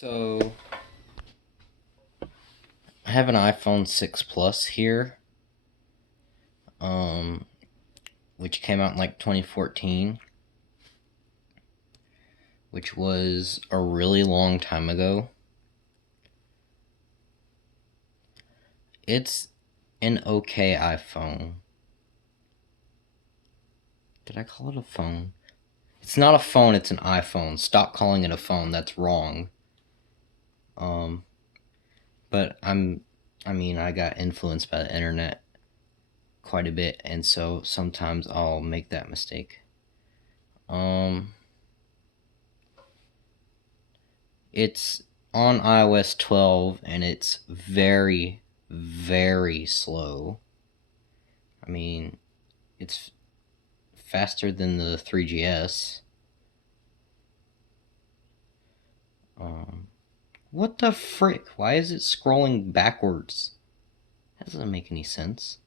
So I have an iPhone 6 Plus here, um, which came out in like 2014, which was a really long time ago. It's an okay iPhone. Did I call it a phone? It's not a phone, it's an iPhone. Stop calling it a phone, that's wrong. Um, but I got influenced by the internet quite a bit, and so sometimes I'll make that mistake. Um, It's on iOS 12 and it's very, very slow. I mean, it's faster than the 3GS. Um, what the frick? Why is it scrolling backwards? That doesn't make any sense.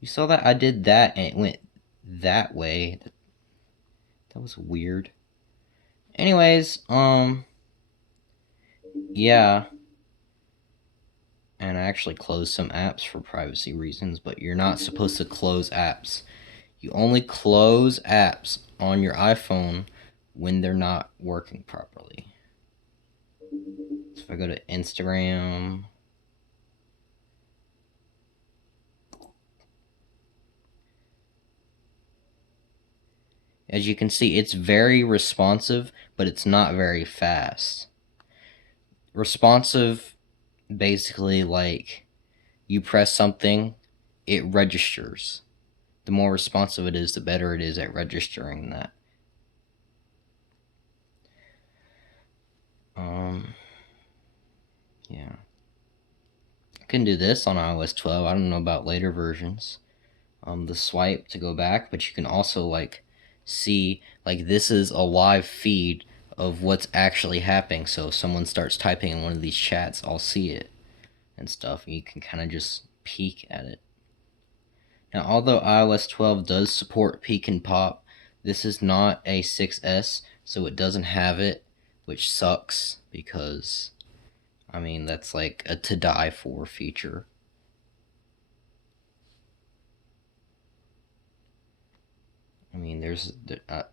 You saw that? I did that and it went that way. That was weird. Anyways, yeah. And I actually closed some apps for privacy reasons, but you're not supposed to close apps. You only close apps on your iPhone when they're not working properly. So if I go to Instagram, as you can see, it's very responsive, but it's not very fast. Responsive, basically, like you press something, it registers. The more responsive it is, the better it is at registering that. Yeah. I can do this on iOS 12. I don't know about later versions. The swipe to go back, but you can also like see like this is a live feed of what's actually happening. So if someone starts typing in one of these chats, I'll see it and stuff. And you can kind of just peek at it. Now, although iOS 12 does support peek and pop, this is not a 6S, so it doesn't have it, which sucks because I mean that's like a to die for feature. I mean,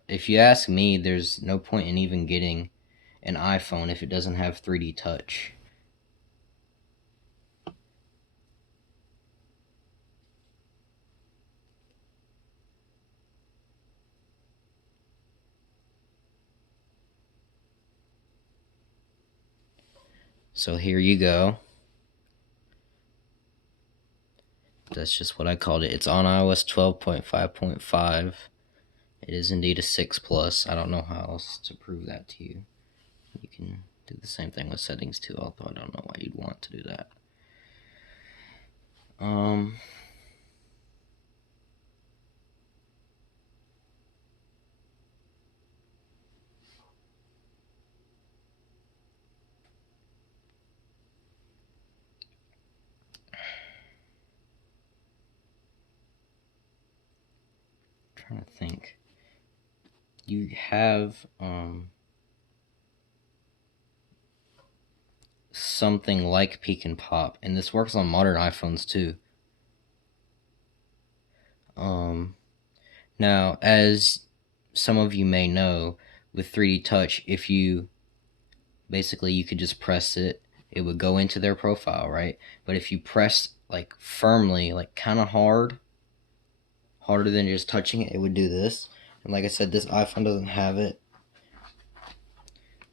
if you ask me, there's no point in even getting an iPhone if it doesn't have 3D touch. So here you go. That's just what I called it. It's on iOS 12.5.5. It is indeed a 6 Plus. I don't know how else to prove that to you. You can do the same thing with settings too, although I don't know why you'd want to do that. Trying to think. You have something like Peek and Pop, and this works on modern iPhones too. Now, as some of you may know, with 3D Touch, if you basically you could just press it, it would go into their profile, right? But if you press like firmly, like kind of harder than just touching it, it would do this. And like I said, this iPhone doesn't have it,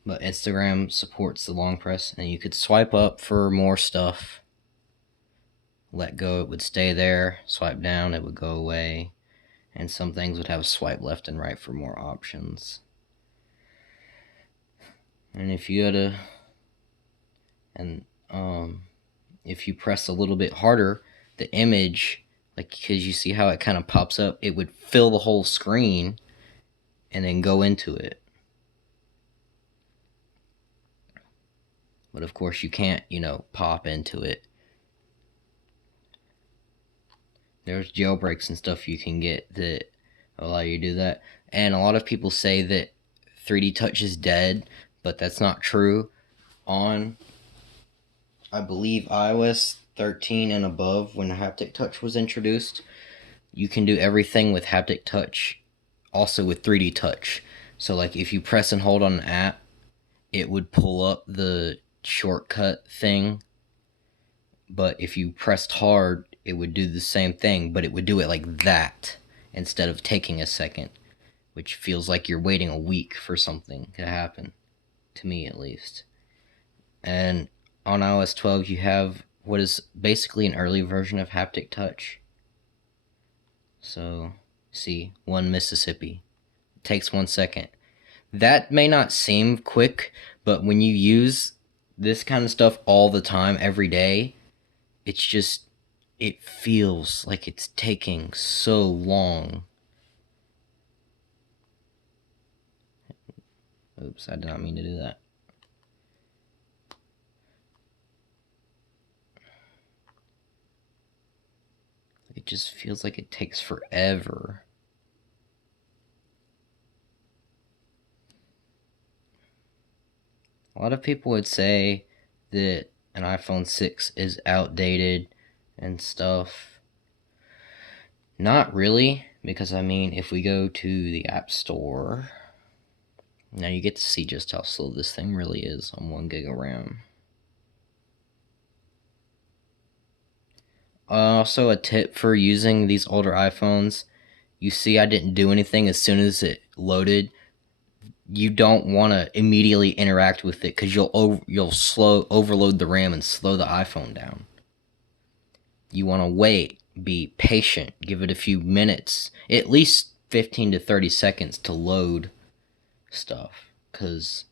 but Instagram supports the long press, and you could swipe up for more stuff. Let go, it would stay there. Swipe down, it would go away. And some things would have a swipe left and right for more options. And if you go to, and if you press a little bit harder, the image, like because you see how it kind of pops up, it would fill the whole screen and then go into it. But of course you can't, pop into it. There's jailbreaks and stuff you can get that allow you to do that. And a lot of people say that 3D Touch is dead, but that's not true on, I believe, iOS 13 and above. When haptic touch was introduced, you can do everything with haptic touch, also with 3D touch. So like if you press and hold on an app, it would pull up the shortcut thing, but if you pressed hard, it would do the same thing, but it would do it like that instead of taking a second, which feels like you're waiting a week for something to happen, to me at least. And on iOS 12, you have what is basically an early version of haptic touch. So, see, one Mississippi. It takes 1 second. That may not seem quick, but when you use this kind of stuff all the time, every day, it's just, it feels like it's taking so long. Oops, I did not mean to do that. It just feels like it takes forever. A lot of people would say that an iPhone 6 is outdated and stuff. Not really, because I mean, if we go to the App Store, now you get to see just how slow this thing really is on 1 gig of RAM. Also, a tip for using these older iPhones, you see I didn't do anything as soon as it loaded. You don't want to immediately interact with it because you'll overload the RAM and slow the iPhone down. You want to wait, be patient, give it a few minutes, at least 15 to 30 seconds to load stuff, because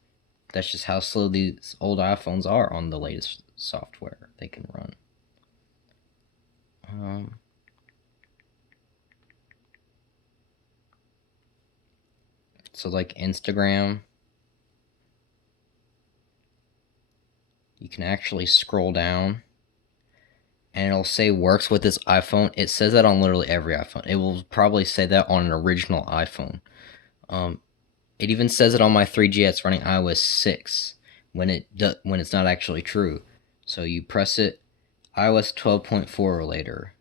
that's just how slow these old iPhones are on the latest software they can run. So like Instagram, you can actually scroll down and it'll say works with this iPhone. It says that on literally every iPhone. It will probably say that on an original iPhone. It even says it on my 3GS running iOS 6 when it's not actually true. So you press it, iOS 12.4 or later.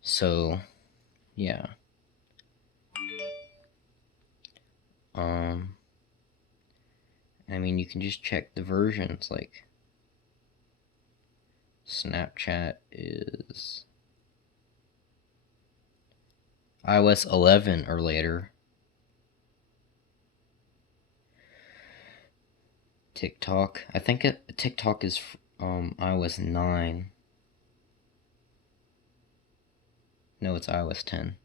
So yeah. I mean, you can just check the versions. Like Snapchat is iOS 11 or later. TikTok, I think TikTok is iOS 9. No, it's iOS 10.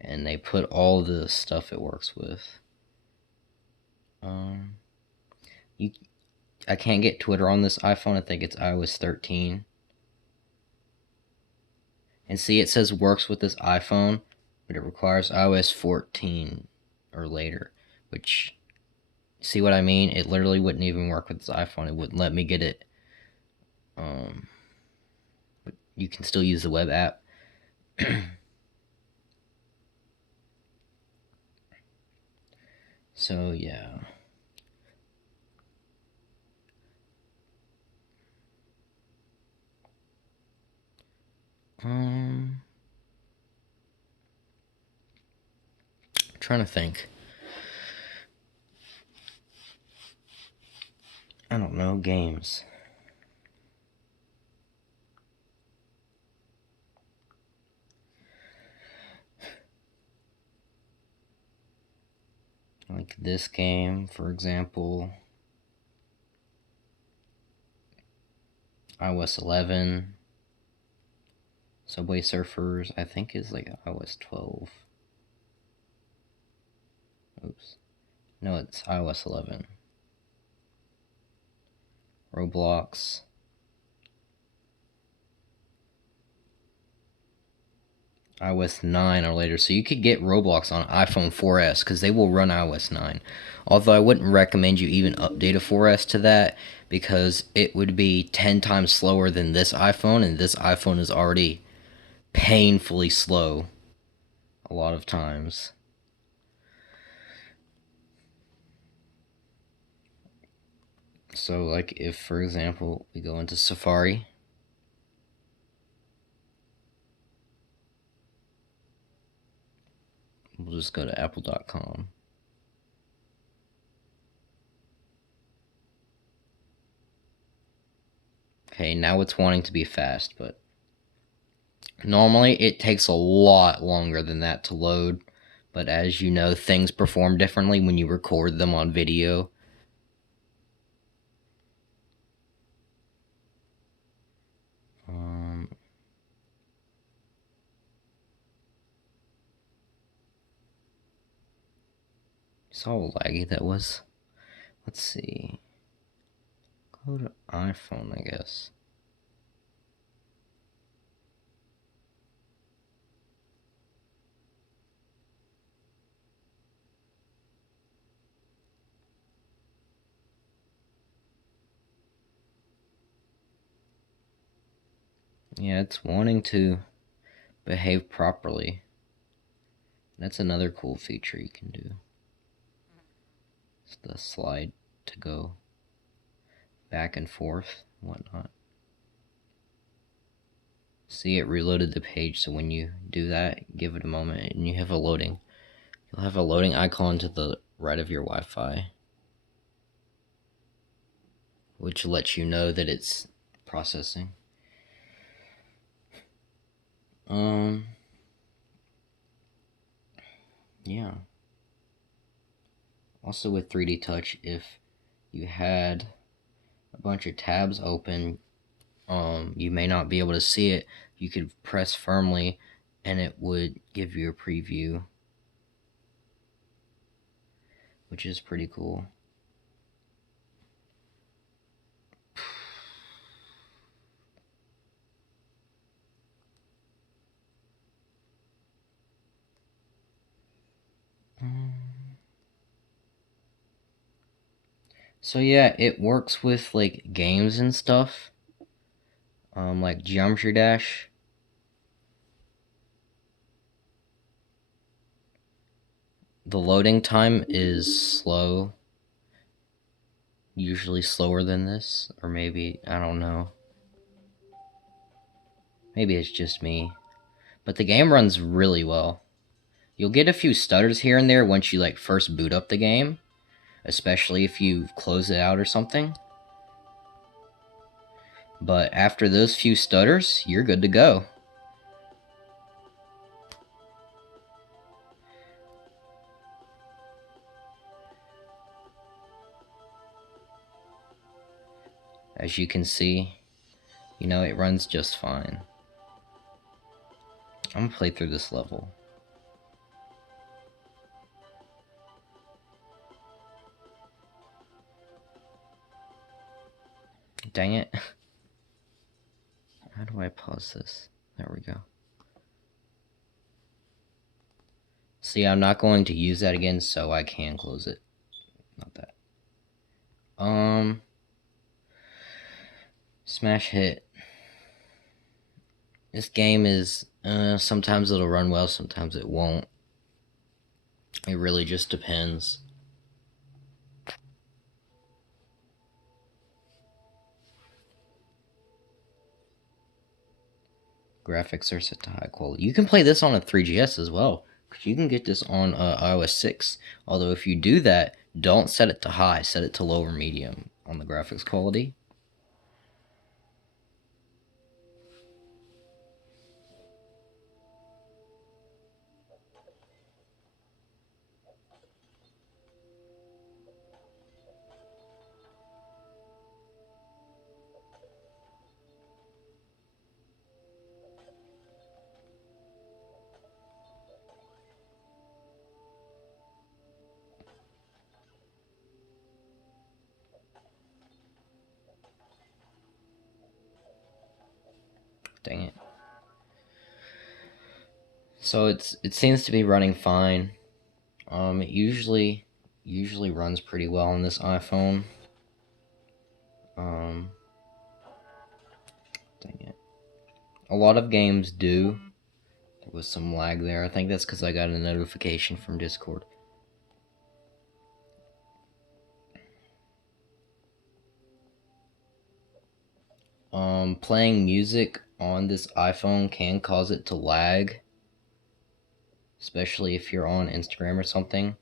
And they put all the stuff it works with. I can't get Twitter on this iPhone. I think it's iOS 13. And see, it says works with this iPhone, but it requires iOS 14 or later, which, see what I mean? It literally wouldn't even work with this iPhone. It wouldn't let me get it. But you can still use the web app. So yeah. Trying to think. I don't know, games. Like this game, for example. iOS 11. Subway Surfers, I think, is like iOS 12. Oops. No, it's iOS 11. Roblox. iOS 9 or later. So you could get Roblox on iPhone 4S because they will run iOS 9. Although I wouldn't recommend you even update a 4S to that because it would be 10 times slower than this iPhone, and this iPhone is already painfully slow a lot of times. So like if, for example, we go into Safari, we'll just go to apple.com. Okay, now it's wanting to be fast, but normally it takes a lot longer than that to load. But as you know, things perform differently when you record them on video. Saw how laggy that was. Let's see. Go to iPhone, I guess. Yeah, it's wanting to behave properly. That's another cool feature you can do. It's the slide to go back and forth and whatnot. See, it reloaded the page, so when you do that, give it a moment and you have a loading. You'll have a loading icon to the right of your Wi-Fi, which lets you know that it's processing. Yeah. Also with 3D Touch, if you had a bunch of tabs open, you may not be able to see it. You could press firmly and it would give you a preview, which is pretty cool. So yeah, it works with like games and stuff, like Geometry Dash. The loading time is slow, usually slower than this, or maybe, I don't know. Maybe it's just me. But the game runs really well. You'll get a few stutters here and there once you like first boot up the game, especially if you close it out or something. But after those few stutters, you're good to go. As you can see, you know, it runs just fine. I'm gonna play through this level. Dang it. How do I pause this? There we go. See, I'm not going to use that again, so I can close it. Not that. Smash hit. This game is, sometimes it'll run well, sometimes it won't. It really just depends. Graphics are set to high quality. You can play this on a 3GS as well. You can get this on iOS 6. Although if you do that, don't set it to high. Set it to low or medium on the graphics quality. Dang it. So it seems to be running fine. It usually runs pretty well on this iPhone. Dang it. A lot of games do. There was some lag there. I think that's because I got a notification from Discord. Playing music on this iPhone can cause it to lag, especially if you're on Instagram or something.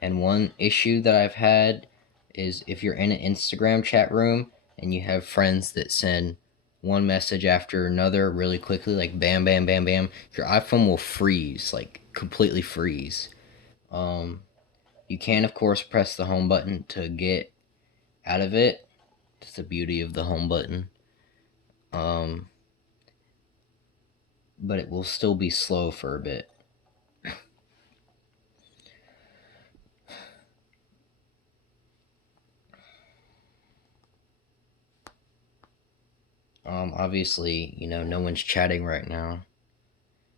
And one issue that I've had is if you're in an Instagram chat room and you have friends that send one message after another really quickly, like bam, bam, bam, bam, your iPhone will freeze, like completely freeze. You can, of course, press the home button to get out of it. That's the beauty of the home button. But it will still be slow for a bit. Obviously, no one's chatting right now.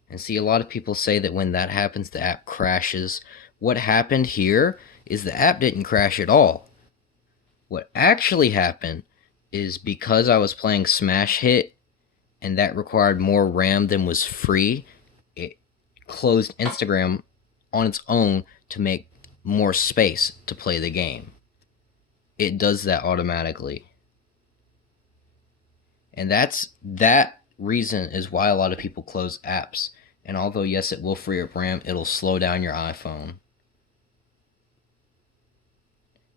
And see, a lot of people say that when that happens, the app crashes. What happened here is the app didn't crash at all. What actually happened is because I was playing Smash Hit and that required more RAM than was free, it closed Instagram on its own to make more space to play the game. It does that automatically. And that reason is why a lot of people close apps. And although, yes, it will free up RAM, it'll slow down your iPhone.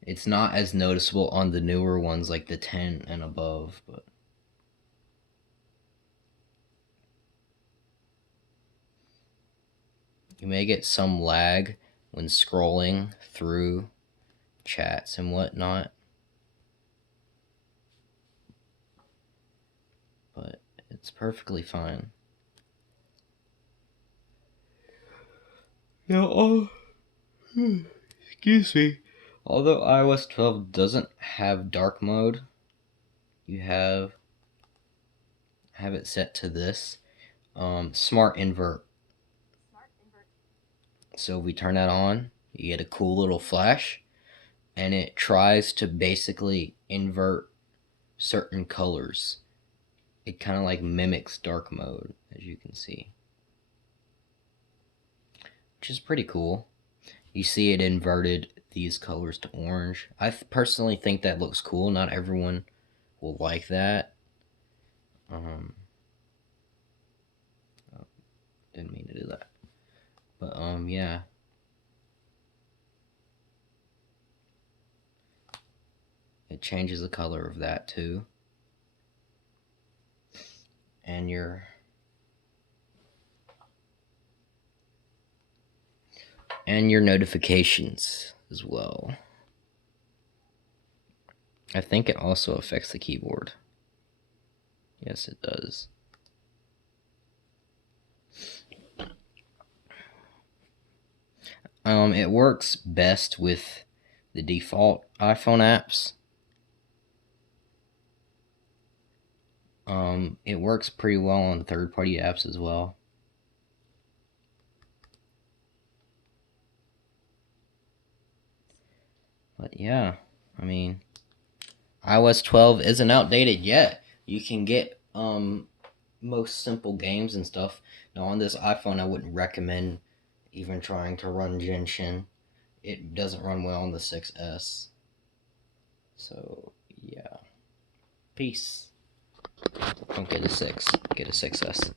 It's not as noticeable on the newer ones like the 10 and above, but you may get some lag when scrolling through chats and whatnot. But it's perfectly fine. Now, excuse me. Although iOS 12 doesn't have dark mode, you have it set to this smart invert. So if we turn that on, you get a cool little flash, and it tries to basically invert certain colors. It kind of like mimics dark mode, as you can see, which is pretty cool. You see it inverted these colors to orange. I personally think that looks cool. Not everyone will like that. Didn't mean to do that. But yeah. It changes the color of that too. And your notifications as well. I think it also affects the keyboard. Yes, it does. It works best with the default iPhone apps. It works pretty well on third-party apps as well. But yeah, I mean, iOS 12 isn't outdated yet. You can get most simple games and stuff. Now on this iPhone, I wouldn't recommend even trying to run Genshin. It doesn't run well on the 6S. So yeah, peace. Don't get a 6, get a 6S.